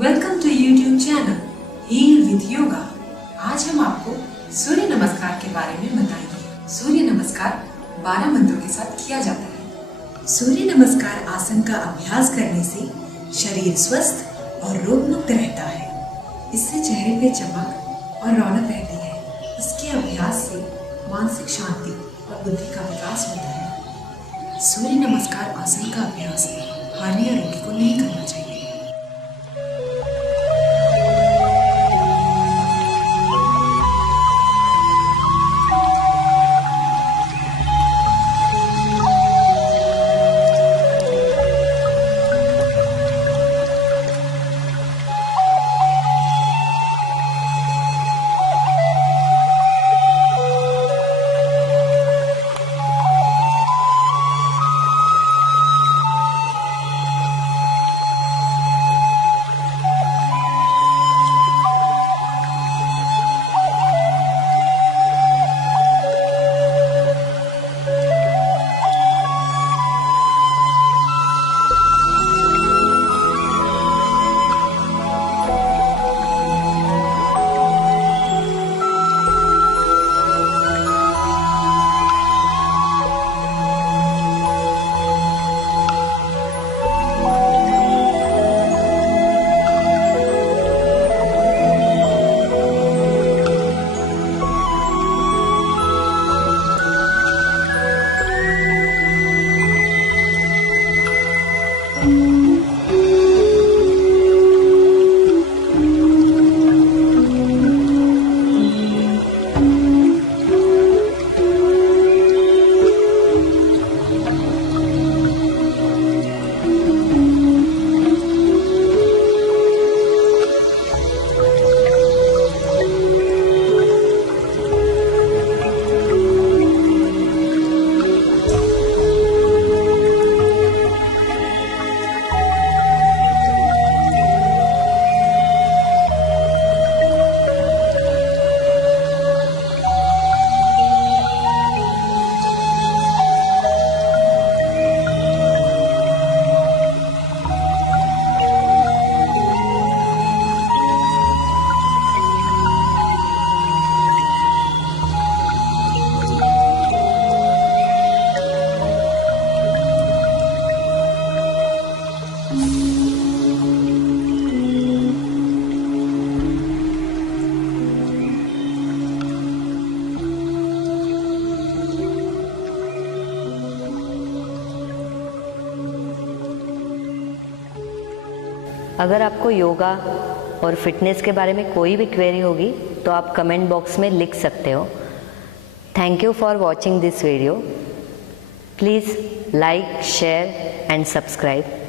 Welcome to YouTube channel Heal with Yoga. आज हम आपको सूर्य नमस्कार के बारे में बताएंगे। सूर्य नमस्कार 12 मंत्रों के साथ किया जाता है। सूर्य नमस्कार आसन का अभ्यास करने से शरीर स्वस्थ और रोग मुक्त रहता है। इससे चेहरे पे चमक और रौनक रहती है। इसके अभ्यास से मानसिक शांति और बुद्धि का विकास होता है। सूर्य नमस्कार आसन का अभ्यास हानि या रोगी को नहीं करना चाहिए। अगर आपको योगा और फिटनेस के बारे में कोई भी क्वेरी होगी तो आप कमेंट बॉक्स में लिख सकते हो। Thank you for watching this video. Please like, share and subscribe.